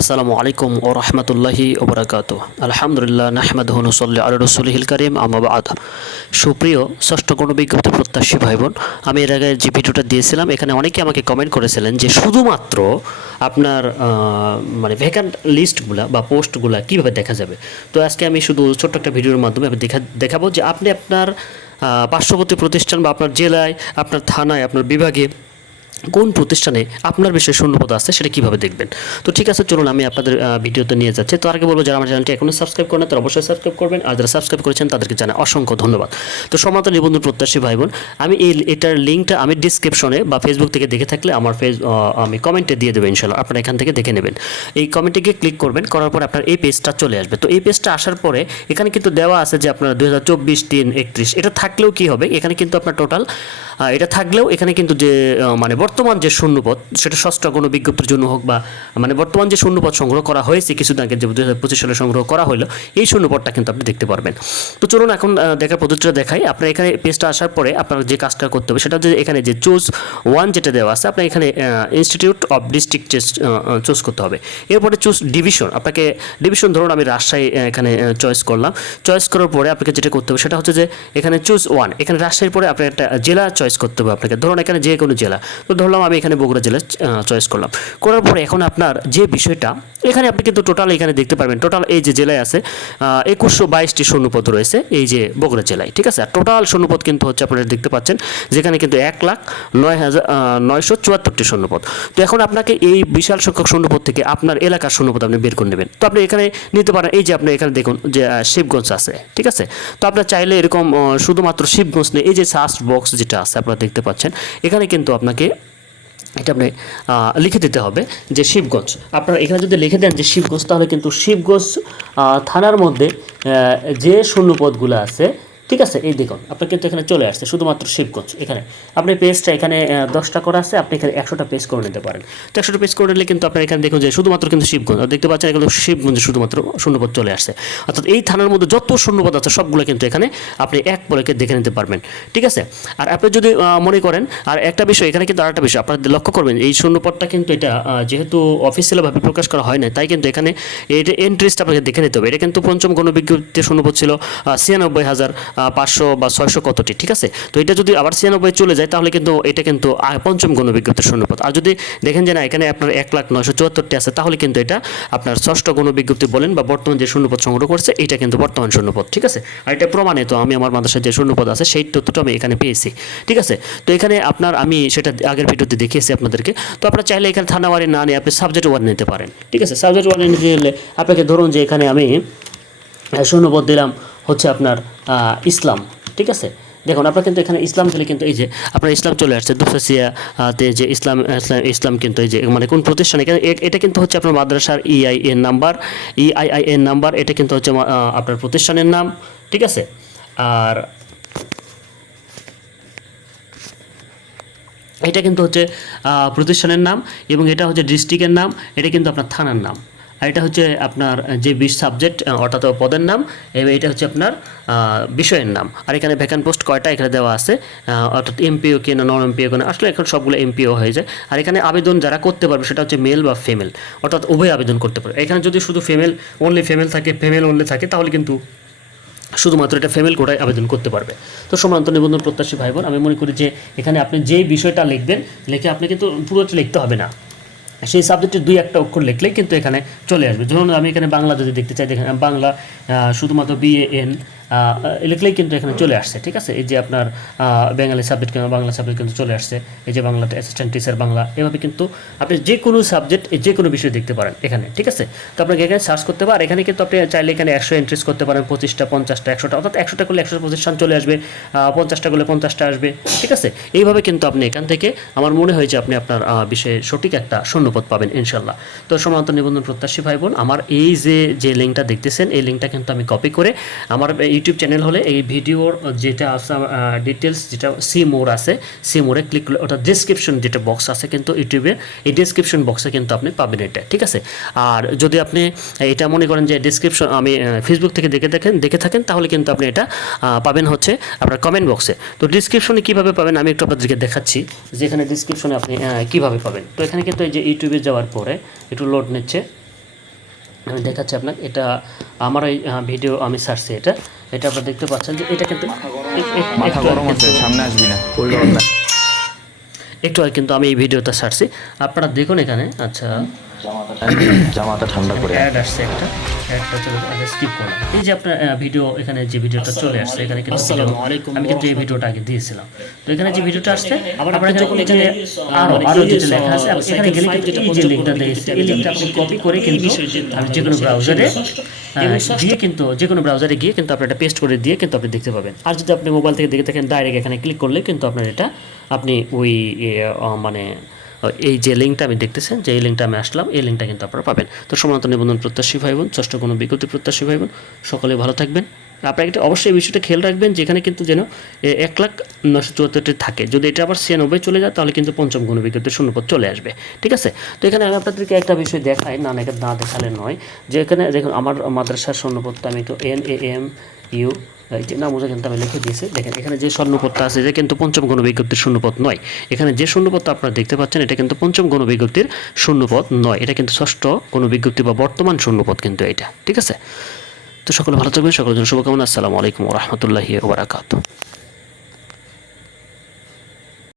আসসালামু আলাইকুম ও রহমতুল্লাহি ওবরাকাত আলহামদুলিল্লাহ নাহমাদ হনুসল্লি আল রসুলহিল করিম আমাবাদ সুপ্রিয় ষষ্ঠ কোনো বিজ্ঞপ্তি প্রত্যাশী ভাই বোন আমি এর আগে যে ভিডিওটা দিয়েছিলাম, এখানে অনেকে আমাকে কমেন্ট করেছিলেন যে শুধুমাত্র আপনার মানে ভ্যাকান্ট লিস্টগুলা বা পোস্টগুলা কীভাবে দেখা যাবে? তো আজকে আমি শুধু ছোট্ট একটা ভিডিওর মাধ্যমে দেখা, দেখাবো যে আপনি আপনার পার্শ্ববর্তী প্রতিষ্ঠান বা আপনার জেলায়, আপনার থানায়, আপনার বিভাগে কোন প্রতিষ্ঠানে আপনার বিষয়ে শূন্যপদ আছে সেটা কীভাবে দেখবেন? তো ঠিক আছে, চলুন আমি আপনাদের ভিডিওতে নিয়ে যাচ্ছি। তো আগে বলব, যারা আমার চ্যানেলটি এখনও সাবস্ক্রাইব করেন তারা অবশ্যই সাবস্ক্রাইব করবেন। আর যারা সাবস্ক্রাইব করেছেন, তাদেরকে জানাই অসংখ্য ধন্যবাদ। তো সমাত নিবন্ধন প্রত্যাশী ভাই বোন আমি এই এটার লিঙ্কটা আমি ডিসক্রিপশনে বা ফেসবুক থেকে দেখে থাকলে আমার ফেস আমি কমেন্টে দিয়ে দেবো ইনশাল্লাহ আপনারা এখান থেকে দেখে নেবেন। এই কমেন্টে গিয়ে ক্লিক করবেন, করার পর আপনার এই পেজটা চলে আসবে। তো এই পেজটা আসার পরে এখানে কিন্তু দেওয়া আছে যে আপনার দু হাজার চব্বিশ তিন একত্রিশ। এটা থাকলেও কি হবে? এখানে কিন্তু আপনার টোটাল এটা থাকলেও এখানে কিন্তু যে মানে বর্তমান যে শূন্যপদ সেটা ষষ্ঠ কোনো বিজ্ঞপ্তির জন্য হোক বা মানে বর্তমান যে শূন্যপদ সংগ্রহ করা হয়েছে, কিছুদিন আগে যে দু হাজার পঁচিশ সালে সংগ্রহ করা হলো, এই শূন্যপদটা কিন্তু আপনি দেখতে পারবেন। তো চলুন এখন দেখার পদ্ধতিটা দেখাই। আপনার এখানে পেজটা আসার পরে আপনার যে কাজটা করতে হবে, সেটা হচ্ছে এখানে যে চুজ ওয়ান যেটা দেওয়া আছে, আপনার এখানে ইনস্টিটিউট অফ ডিস্ট্রিক্ট চুজ করতে হবে। এরপরে চুজ ডিভিশন, আপনাকে ডিভিশন ধরুন আমি রাজশাহী এখানে চয়েস করলাম। চয়েস করার পরে আপনাকে যেটা করতে হবে, সেটা হচ্ছে যে, এখানে চুজ ওয়ান, এখানে রাজশাহীর পরে আপনার একটা জেলা চয়েস করতে হবে আপনাকে। ধরুন এখানে যে কোনো জেলা। তো ধরলাম, আমি এখানে বগুড়া জেলা চয়েস করলাম। করার পরে এখন আপনার যে বিষয়টা, এখানে আপনি কিন্তু টোটাল এখানে দেখতে পারবেন টোটাল এই যে জেলায় আছে একুশশো বাইশটি শূন্যপদ রয়েছে এই যে বগুড়া জেলায়, ঠিক আছে? টোটাল শূন্যপদ কিন্তু হচ্ছে আপনারা দেখতে পাচ্ছেন, যেখানে কিন্তু এক লাখ নয় হাজার নয়শো চুয়াত্তরটি শূন্যপদ তো এখন আপনাকে এই বিশাল সংখ্যক শূন্যপদ থেকে আপনার এলাকার শূন্যপদ আপনি বের করে নেবেন। তো আপনি এখানে নিতে পারেন, এই যে আপনি এখানে দেখুন যে শিবগঞ্জ আছে, ঠিক আছে? তো আপনার চাইলে এরকম শুধুমাত্র শিবগঞ্জ নেই, এই যে সার্চ বক্স যেটা আছে, আপনারা দেখতে পাচ্ছেন, এখানে কিন্তু আপনাকে এটা আপনি লিখে দিতে হবে যে শিবগঞ্জ। আপনারা এখানে যদি লিখে দেন যে শিবগঞ্জ, তাহলে কিন্তু শিবগঞ্জ থানার মধ্যে যে শূন্যপদগুলো আছে ঠিক আছে? এই দেখুন আপনার কিন্তু এখানে চলে আসছে, শুধুমাত্র শিবগঞ্জ, এখানে। আপনি পেজটা এখানে দশটা করা আছে, আপনি এখানে একশোটা পেজ করে নিতে পারেন। তো একশোটা পেজ করে নিলে কিন্তু আপনার এখানে দেখুন যে শুধুমাত্র কিন্তু শিবগঞ্জ দেখতে পাচ্ছেন এখানে শিবগঞ্জে শুধুমাত্র শূন্যপদ চলে আসছে। অর্থাৎ এই থানার মধ্যে যত শূন্যপদ আছে, সবগুলো কিন্তু এখানে আপনি এক পলকে দেখে নিতে পারবেন। ঠিক আছে? আর আপনি যদি মনে করেন, আর একটা বিষয়, এখানে কিন্তু আরেকটা বিষয়, আপনারা লক্ষ্য করবেন, এই শূন্যপদটা কিন্তু এটা যেহেতু অফিসিয়ালভাবে প্রকাশ করা হয় না তাই কিন্তু এখানে এটা এন্ট্রিসটা আপনাকে দেখে নিতে হবে। এটা কিন্তু পঞ্চম গণবিজ্ঞপ্তির শূন্যপদ ছিল ছিয়ানব্বই হাজার পাঁচশো বা ছয়শো কতটি, ঠিক আছে? তো এটা যদি আবার ছিয়ানব্বই চলে যায়, তাহলে কিন্তু এটা কিন্তু পঞ্চম গণবিজ্ঞপ্তির শূন্যপদ। আর যদি দেখেন যে না, এখানে আপনার এক লাখ নয়শো চুয়াত্তরটি আছে, তাহলে কিন্তু এটা আপনার ষষ্ঠ গণবিজ্ঞপ্তি বলেন বা বর্তমান যে শূন্যপদ সংগ্রহ করছে, এটা কিন্তু বর্তমান শূন্যপদ, ঠিক আছে? আর এটা প্রমাণিত, আমি আমার মাদ্রাসায় যে শূন্যপদ আছে, সেই তথ্যটা আমি এখানে পেয়েছি, ঠিক আছে? তো এখানে আপনার আমি সেটা আগের ভিডিওতে দেখিয়েছি আপনাদেরকে। তো আপনারা চাইলে এখানে থানা না নিয়ে আপনি সাবজেক্ট ওয়ারি নিতে পারেন, ঠিক আছে? সাবজেক্ট ওয়ারি নিতে গেলে আপনাকে ধরুন যে এখানে আমি শূন্যপদ দিলাম হচ্ছে আপনার ইসলাম, ঠিক আছে? দেখুন, আপনার কিন্তু এখানে ইসলাম দিলে কিন্তু এই যে, আপনার ইসলাম চলে আসছে দুফাসিয়া তে যে ইসলাম ইসলাম কিন্তু এই যে মানে কোন প্রতিষ্ঠান এটা কিন্তু হচ্ছে আপনার মাদ্রাসার ইআই এর নাম্বার ইআইআই এর নাম্বার এটা কিন্তু হচ্ছে আপনার প্রতিষ্ঠানের নাম, ঠিক আছে? আর এটা কিন্তু হচ্ছে প্রতিষ্ঠানের নাম এবং এটা হচ্ছে ডিস্ট্রিক্টের নাম, এটা কিন্তু আপনার থানার নাম। আর এটা হচ্ছে আপনার যে বিশ সাবজেক্ট অর্থাৎ পদের নাম, এবং এটা হচ্ছে আপনার বিষয়ের নাম। আর এখানে ভ্যাকান্ট পোস্ট কয়টা এখানে দেওয়া আছে? অর্থাৎ এমপিও কে না নন এমপিও কেন আসলে এখন সবগুলো এমপিও হয়ে যায়। আর এখানে আবেদন যারা করতে পারবে, সেটা হচ্ছে মেল বা ফিমেল অর্থাৎ উভয় আবেদন করতে পারবে। এখানে যদি শুধু ফিমেল অনলি ফিমেল থাকে ফিমেল অনলি থাকে, তাহলে কিন্তু শুধুমাত্র এটা ফেমেল কোটায় আবেদন করতে পারবে। তো সমান্ত নিবন্ধন প্রত্যাশী ভাই বোন আমি মনে করি যে এখানে আপনি যেই বিষয়টা লিখবেন, লিখে আপনি কিন্তু পুরোটা লিখতে হবে না। সেই সাবজেক্টের দুই একটা অক্ষর লিখলেই কিন্তু এখানে চলে আসবে। ধরুন আমি এখানে বাংলা যদি দেখতে চাই, দেখেন, বাংলা শুধুমাত্র বিএ এন লিখলেই কিন্তু এখানে চলে আসছে, ঠিক আছে? এই যে আপনার বেঙ্গালি সাবজেক্ট কিংবা বাংলা সাবজেক্ট কিন্তু চলে আসছে, এই যে বাংলা অ্যাসিস্ট্যান্ট টিচার বাংলা, এভাবে কিন্তু আপনি যে কোনো সাবজেক্ট যে কোনো বিষয় দেখতে পারেন এখানে, ঠিক আছে? তো আপনাকে এখানে সার্চ করতে পারেন এখানে কিন্তু আপনি চাইলে এখানে একশো এন্ট্রিস করতে পারেন, পঁচিশটা, পঞ্চাশটা, একশোটা, অর্থাৎ একশোটা করলে একশো প্রতিষ্ঠান চলে আসবে পঞ্চাশটা করলে পঞ্চাশটা আসবে, ঠিক আছে? এইভাবে কিন্তু আপনি এখান থেকে, আমার মনে হয় যে আপনি আপনার বিষয়ে সঠিক একটা শূন্যপদ পাবেন ইনশাল্লাহ তো সমান্তর নিবন্ধন প্রত্যাশী ভাই বোন আমার এই যে যে লিঙ্কটা দেখতেছেন, এই লিঙ্কটা কিন্তু আমি কপি করে, আমার ইউটিউব চ্যানেল হলে এই ভিডিওর যেটা আছে ডিটেলস যেটা সি মোর আছে, সি মোরে ক্লিক করলে ওটা ডিসক্রিপশন যেটা বক্স আছে কিন্তু ইউটিউবে এই ডিসক্রিপশন বক্সে কিন্তু আপনি পাবেন এটা, ঠিক আছে? আর যদি আপনি এটা মনে করেন যে ডিসক্রিপশন আমি ফেসবুক থেকে দেখে দেখেন, দেখে থাকেন, তাহলে কিন্তু আপনি এটা পাবেন হচ্ছে আপনার কমেন্ট বক্সে তো ডিসক্রিপশনে কীভাবে পাবেন? আমি একটু আপনাদেরকে দেখাচ্ছি, যেখানে ডিসক্রিপশনে আপনি কীভাবে পাবেন। তো এখানে কিন্তু এই যে ইউটিউবে যাওয়ার পরে একটু লোড নিচ্ছে। আমি দেখাচ্ছি আপনাকে এটা আমার ওই ভিডিও আমি সার্চছি এটা। এটা আপনার দেখতে পাচ্ছেন যে এটা কিন্তু সামনে আসবি না। একটু কিন্তু আমি এই ভিডিওটা সারছি। আপনারা দেখুন এখানে আচ্ছা। জামাটা ঠান্ডা করে অ্যাড আসছে একটা। অ্যাডটা চলে আগে স্কিপ করলাম। এই যে আপনার ভিডিও এখানে যে ভিডিওটা চলে আসছে এখানে কিন্তু আমি কিন্তু এই ভিডিওটা আগে দিয়েছিলাম। তো এখানে যে ভিডিওটা আসছে আপনারা যখন এখানে আরও আরও যেটা লেখা আছে আপনি এখানে গেলে কিন্তু এই যে লিঙ্কটা দিয়েছে এই লিঙ্কটা আপনি কপি করে কিন্তু আপনি যে কোনো ব্রাউজারে দিয়ে কিন্তু যে কোনো ব্রাউজারে গিয়ে কিন্তু আপনি এটা পেস্ট করে দিয়ে কিন্তু আপনি দেখতে পাবেন। আর যদি আপনি মোবাইল থেকে দেখে থাকেন ডাইরেক্ট এখানে ক্লিক করলে কিন্তু আপনার এটা আপনি ওই আহ, মানে এই যে লিঙ্কটা আমি দেখতেছেন, যে এই লিঙ্কটা আমি আসলাম, এই লিঙ্কটা কিন্তু আপনারা পাবেন। তো সমান্ত নিবন্ধন প্রত্যাশী ভাই বোন ষষ্ঠ কোনো বিজ্ঞপ্তি প্রত্যাশী ভাই বোন সকলে ভালো থাকবেন। আপনারা এটা অবশ্যই এই বিষয়টা খেয়াল রাখবেন, যেখানে কিন্তু যেন এক লাখ নশো চুয়াত্তরটি থাকে। যদি এটা আবার ছিয়ানব্বই চলে যায়, তাহলে কিন্তু পঞ্চম কোনো বিজ্ঞপ্তির শূন্যপদ চলে আসবে। ঠিক আছে? তো এখানে আমি আপনাদেরকে একটা বিষয় দেখাই, না না দেখালে নয়। যে এখানে দেখুন, আমার মাদ্রাসার স্বর্ণপদটা আমি একটু এন এ এম ইউ যে নাম কিন্তু আমি লিখে দিয়েছি। দেখেন, এখানে যে স্বর্ণপদটা আছে, এটা কিন্তু পঞ্চম গণ বিজ্ঞপ্তির শূন্যপদ নয়। এখানে যে শূন্যপদটা আপনারা দেখতে পাচ্ছেন, এটা কিন্তু পঞ্চম গণ বিজ্ঞপ্তির শূন্যপদ নয়। এটা কিন্তু ষষ্ঠ কোনো বিজ্ঞপ্তি বা বর্তমান শূন্যপদ কিন্তু এটা। ঠিক আছে? তো সকলে ভালো থাকবেন, সকলের জন্য শুভকামনা। আসসালামু আলাইকুম রহমতুল্লাহি ওবরাকাতু